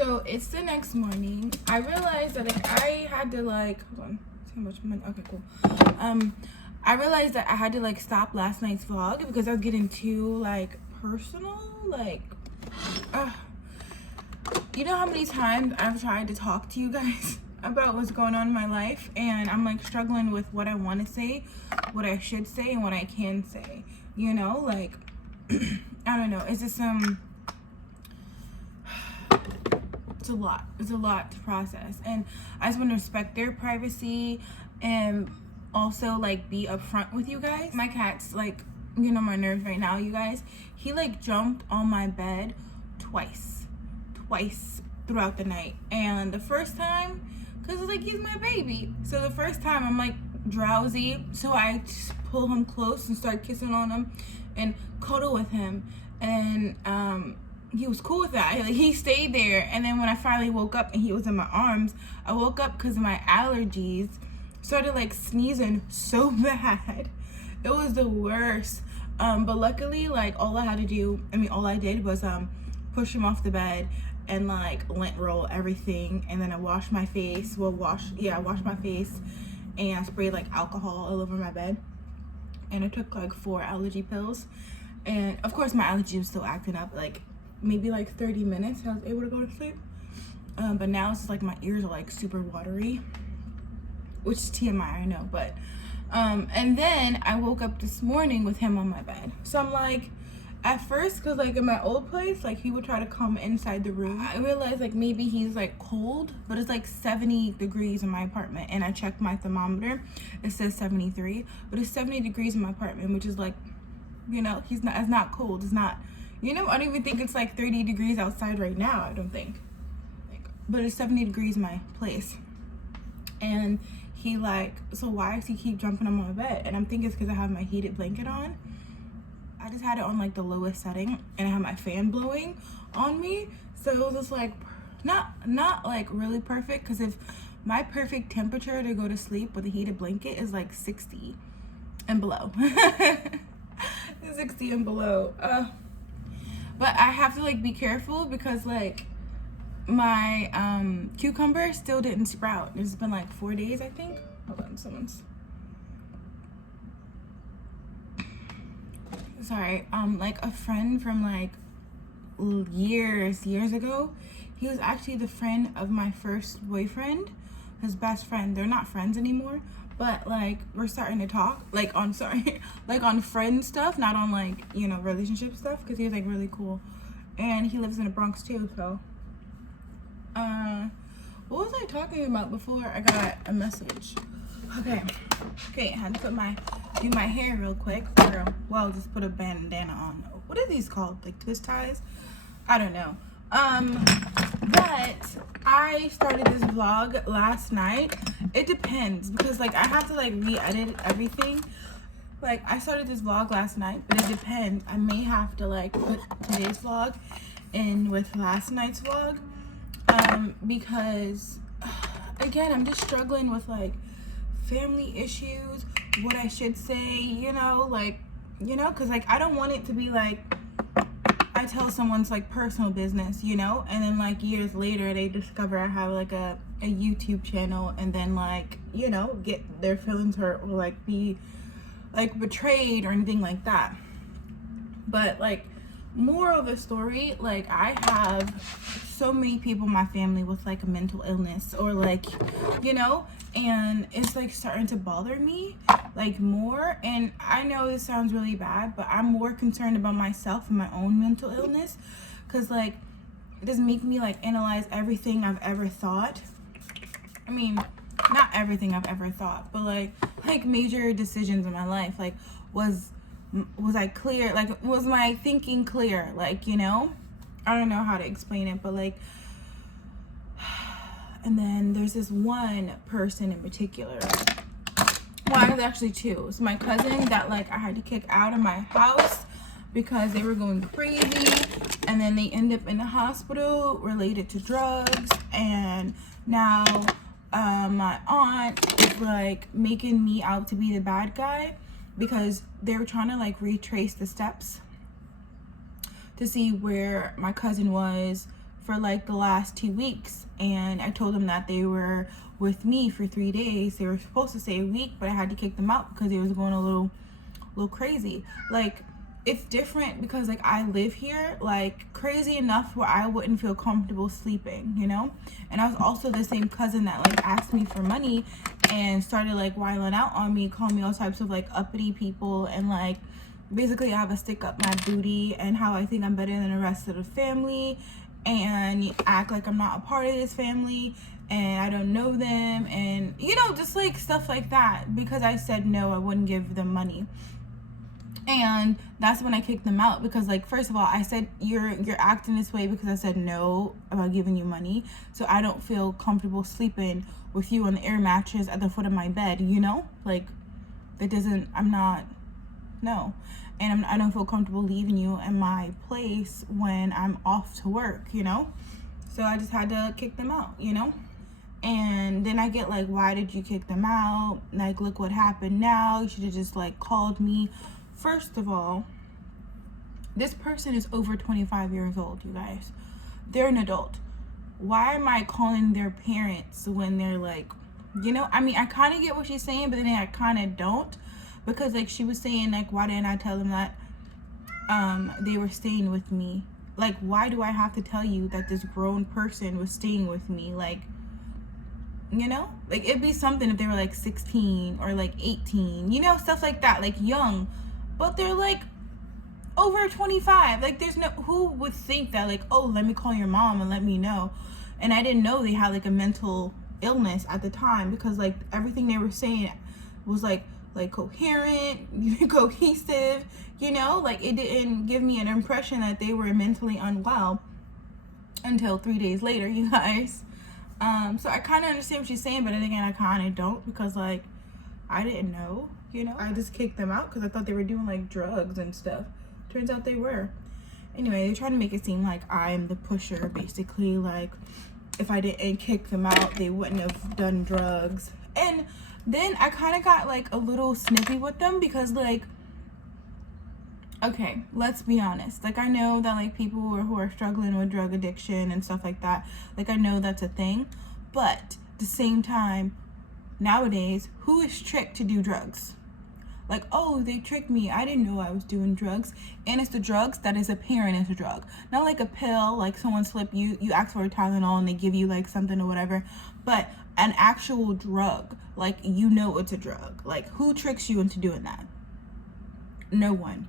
So it's the next morning. I realized that I had to hold on, too much money. Okay, cool. I realized that I had to stop last night's vlog because I was getting too personal. You know how many times I've tried to talk to you guys about what's going on in my life, and I'm struggling with what I want to say, what I should say, and what I can say. You know, I don't know. It's just it's a lot. It's a lot to process, and I just want to respect their privacy and also be upfront with you guys. My cat's you know my nerves right now, you guys. He jumped on my bed twice throughout the night, and the first time, because he's my baby, so the first time I'm drowsy, so I just pull him close and start kissing on him and cuddle with him, and he was cool with that. He stayed there, and then when I finally woke up and he was in my arms, I woke up because of my allergies, started sneezing so bad. It was the worst. But luckily, all I did was push him off the bed and lint roll everything, and then I washed my face. I washed my face and I sprayed alcohol all over my bed, and I took 4 allergy pills, and of course my allergy was still acting up. Maybe 30 minutes I was able to go to sleep, but now it's just my ears are super watery, which is TMI, I know, but and then I woke up this morning with him on my bed. So I'm at first, because in my old place, he would try to come inside the room. I realized maybe he's cold, but it's 70 degrees in my apartment, and I checked my thermometer, it says 73, but it's 70 degrees in my apartment, which is you know, it's not cold. It's not, you know, I don't even think it's 30 degrees outside right now, I don't think, but it's 70 degrees in my place. And he so why does he keep jumping on my bed? And I'm thinking it's because I have my heated blanket on. I just had it on the lowest setting, and I have my fan blowing on me, so it was just not really perfect, because if my perfect temperature to go to sleep with a heated blanket is 60 and below. 60 and below. But I have to be careful, because my cucumber still didn't sprout. It's been 4 days, I think. Hold on, someone's sorry. A friend from years ago, he was actually the friend of my first boyfriend, his best friend. They're not friends anymore, but we're starting to talk on on friend stuff, not on you know, relationship stuff, because he was really cool, and he lives in the Bronx too. So what was I talking about before I got a message? Okay, I had to do my hair real quick, or well, just put a bandana on. What are these called? Twist ties? I don't know. But I started this vlog last night. It depends, because I have to re-edit everything. I started this vlog last night, but it depends. I may have to put today's vlog in with last night's vlog, because again, I'm just struggling with family issues, what I should say, you know, because I don't want it to be I tell someone's personal business, you know, and then years later they discover I have a YouTube channel, and then you know, get their feelings hurt, or be betrayed or anything like that. But moral of the story, I have so many people in my family with a mental illness, or you know, and it's starting to bother me more. And I know this sounds really bad, but I'm more concerned about myself and my own mental illness, because it doesn't make me analyze everything I've ever thought. I mean, not everything I've ever thought, but major decisions in my life. Was I clear? Was my thinking clear? You know, I don't know how to explain it, but and then there's this one person in particular. Well, there's actually two. It's my cousin that I had to kick out of my house because they were going crazy, and then they end up in the hospital related to drugs, and now my aunt is making me out to be the bad guy, because they were trying to retrace the steps to see where my cousin was for like the last 2 weeks, and I told them that they were with me for 3 days. They were supposed to stay a week, but I had to kick them out because they was going a little crazy. Like, it's different because like I live here, like crazy enough where I wouldn't feel comfortable sleeping, you know. And I was also the same cousin that like asked me for money and started like whiling out on me, calling me all types of like uppity people, and like basically I have a stick up my booty and how I think I'm better than the rest of the family, and act like I'm not a part of this family and I don't know them, and you know, just like stuff like that, because I said no, I wouldn't give them money. And that's when I kicked them out, because like, first of all, I said you're acting this way because I said no about giving you money, so I don't feel comfortable sleeping with you on the air mattress at the foot of my bed, you know, like that doesn't, I'm not, no. And I don't feel comfortable leaving you in my place when I'm off to work, you know. So I just had to kick them out, you know. And then I get like, why did you kick them out? Like, look what happened now. You should have just like called me. First of all, this person is over 25 years old, you guys. They're an adult. Why am I calling their parents when they're like, you know, I mean, I kind of get what she's saying, but then I kind of don't. Because like she was saying, like, why didn't I tell them that they were staying with me? Like, why do I have to tell you that this grown person was staying with me? Like, you know, like it'd be something if they were like 16 or like 18, you know, stuff like that, like young. But they're like over 25. Like, there's no, who would think that like, oh, let me call your mom and let me know. And I didn't know they had like a mental illness at the time, because like everything they were saying was like coherent, cohesive, you know, like it didn't give me an impression that they were mentally unwell until 3 days later, you guys. So I kind of understand what she's saying, but then again, I kind of don't, because like I didn't know, you know. I just kicked them out because I thought they were doing like drugs and stuff. Turns out they were. Anyway, they're trying to make it seem like I'm the pusher, basically, like if I didn't kick them out, they wouldn't have done drugs. And then I kind of got like a little snippy with them, because like, okay, let's be honest. Like, I know that like people who are struggling with drug addiction and stuff like that, like I know that's a thing, but at the same time, nowadays, who is tricked to do drugs? Like, oh, they tricked me, I didn't know I was doing drugs. And it's the drugs that is apparent as a drug, not like a pill, like someone slip you ask for a Tylenol and they give you like something or whatever, but an actual drug, like, you know it's a drug. Like, who tricks you into doing that? No one.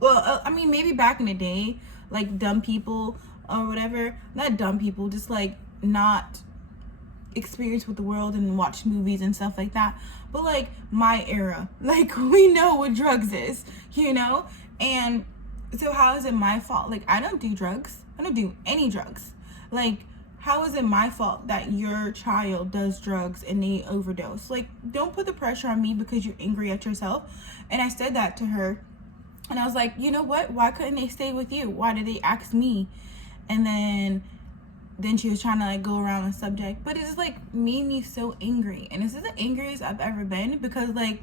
Well, I mean, maybe back in the day, like dumb people or whatever, not dumb people, just like not experienced with the world and watch movies and stuff like that. But like my era, like we know what drugs is, you know. And so how is it my fault? Like, I don't do drugs, I don't do any drugs. Like, how is it my fault that your child does drugs and they overdose? Like, don't put the pressure on me because you're angry at yourself. And I said that to her, and I was like, you know what, why couldn't they stay with you? Why did they ask me? And then she was trying to like go around the subject, but it just like made me so angry. And this is the angriest I've ever been, because like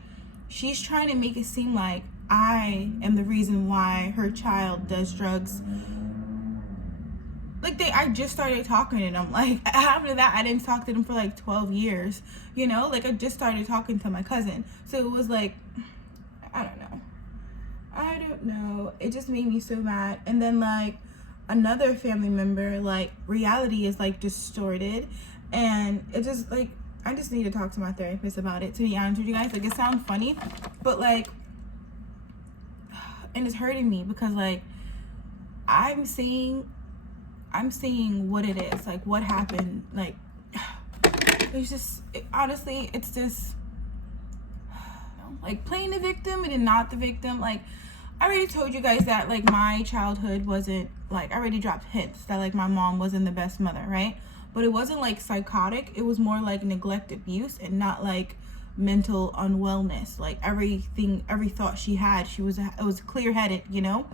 she's trying to make it seem like I am the reason why her child does drugs. Like, I just started talking to them. Like, after that, I didn't talk to them for like 12 years, you know. Like, I just started talking to my cousin, so it was like, I don't know, it just made me so mad. And then like another family member, like, reality is like distorted, and it just like, I just need to talk to my therapist about it, to be honest with you guys. Like, it sounds funny, but like, and it's hurting me, because like I'm seeing what it is, like what happened. Like, it's just, honestly, it's just like playing the victim and then not the victim. Like, I already told you guys that like my childhood wasn't, like, I already dropped hints that like my mom wasn't the best mother, right? But it wasn't like psychotic, it was more like neglect, abuse, and not like mental unwellness. Like, every thought she had, it was clear-headed, you know.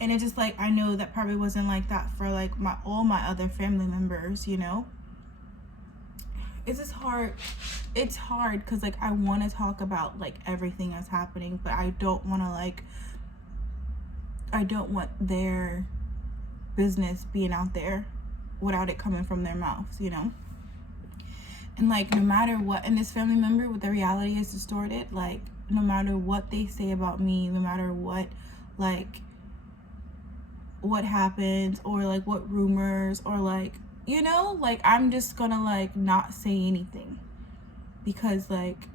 And it just like, I know that probably wasn't like that for like all my other family members, you know. It's just hard. It's hard because like I want to talk about like everything that's happening, but I don't want to, like, I don't want their business being out there without it coming from their mouths, you know? And like, no matter what, and this family member with the reality is distorted, like, no matter what they say about me, no matter what, like, what happens, or like what rumors, or like, you know, like, I'm just gonna like not say anything, because like,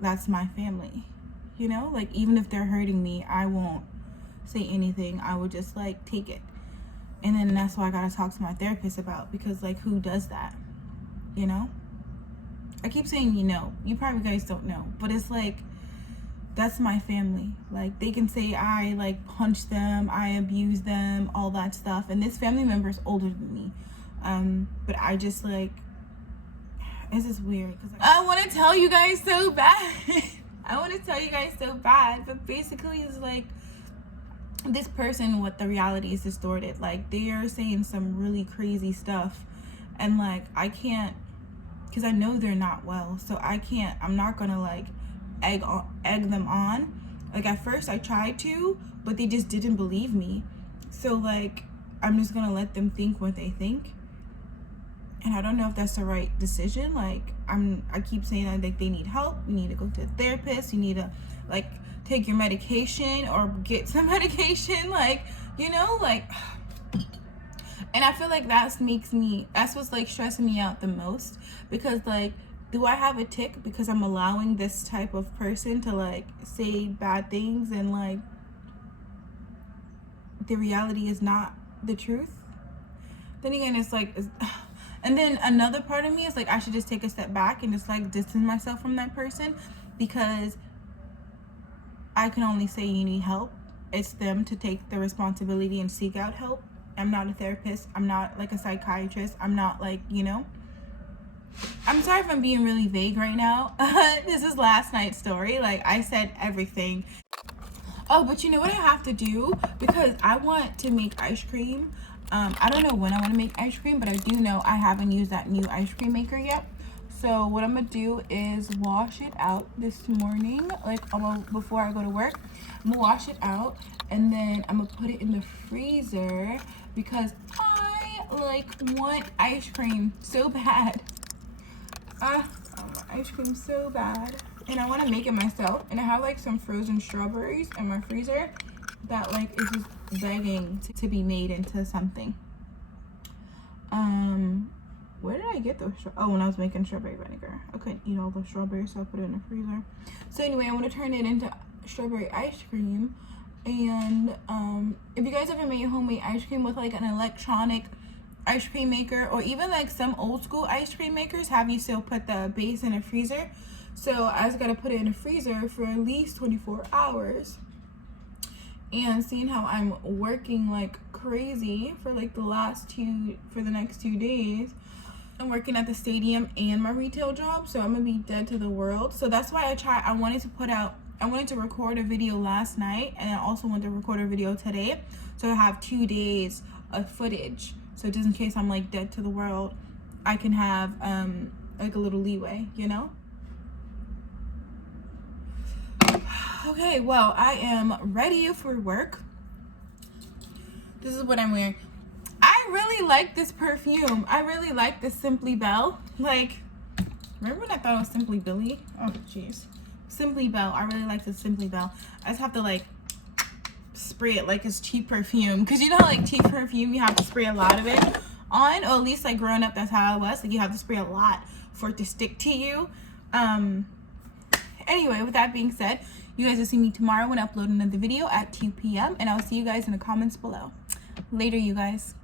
that's my family, you know? Like, even if they're hurting me, I won't say anything. I would just like take it. And then that's what I gotta talk to my therapist about, because like, who does that, you know? I keep saying, you know, you probably guys don't know, but it's like, that's my family. Like, they can say I like punch them, I abuse them, all that stuff, and this family member is older than me, but I just like, it's just weird, because I want to tell you guys so bad. I want to tell you guys so bad, but basically it's like, this person, what the reality is distorted. Like, they are saying some really crazy stuff, and like, I can't, because I know they're not well, so I'm not gonna like egg them on. Like, at first I tried to, but they just didn't believe me, so like, I'm just gonna let them think what they think. And I don't know if that's the right decision. Like, I keep saying that, like, they need help, you need to go to a therapist, you need to like take your medication or get some medication, like, you know, like. And I feel like that's what's like stressing me out the most, because like, do I have a tick because I'm allowing this type of person to like say bad things, and like, the reality is not the truth? Then again, it's like, and then another part of me is like, I should just take a step back and just like distance myself from that person, because I can only say you need help. It's them to take the responsibility and seek out help. I'm not a therapist. I'm not like a psychiatrist. I'm not like, you know. I'm sorry if I'm being really vague right now. This is last night's story. Like, I said everything. Oh, but you know what I have to do? Because I want to make ice cream. I don't know when I want to make ice cream, but I do know I haven't used that new ice cream maker yet. So what I'm gonna do is wash it out this morning, like before I go to work. I'm gonna wash it out, and then I'm gonna put it in the freezer, because I like want ice cream so bad. I want ice cream so bad, and I want to make it myself. And I have like some frozen strawberries in my freezer that like is just begging to be made into something. Where did I get those? Oh, when I was making strawberry vinegar, I couldn't eat all the strawberries, so I put it in the freezer. So anyway, I want to turn it into strawberry ice cream. And if you guys ever made homemade ice cream with like an electronic ice cream maker, or even like some old school ice cream makers have you still put the base in a freezer. So I just gotta put it in a freezer for at least 24 hours. And seeing how I'm working like crazy for like for the next 2 days, I'm working at the stadium and my retail job, so I'm gonna be dead to the world. So that's why I wanted to record a video last night, and I also wanted to record a video today, so I have 2 days of footage. So just in case I'm like dead to the world, I can have like a little leeway, you know? Okay, well, I am ready for work. This is what I'm wearing. I really like this perfume. I really like this Simply Belle. Like, remember when I thought it was Simply Billy? Oh, jeez. Simply Belle. I really like this Simply Belle. I just have to like spray it like it's cheap perfume, because you know, like cheap perfume, you have to spray a lot of it on, or at least like growing up, that's how I was. Like, you have to spray a lot for it to stick to you. Anyway, with that being said, you guys will see me tomorrow when I upload another video at 2 p.m. and I'll see you guys in the comments below. Later, you guys.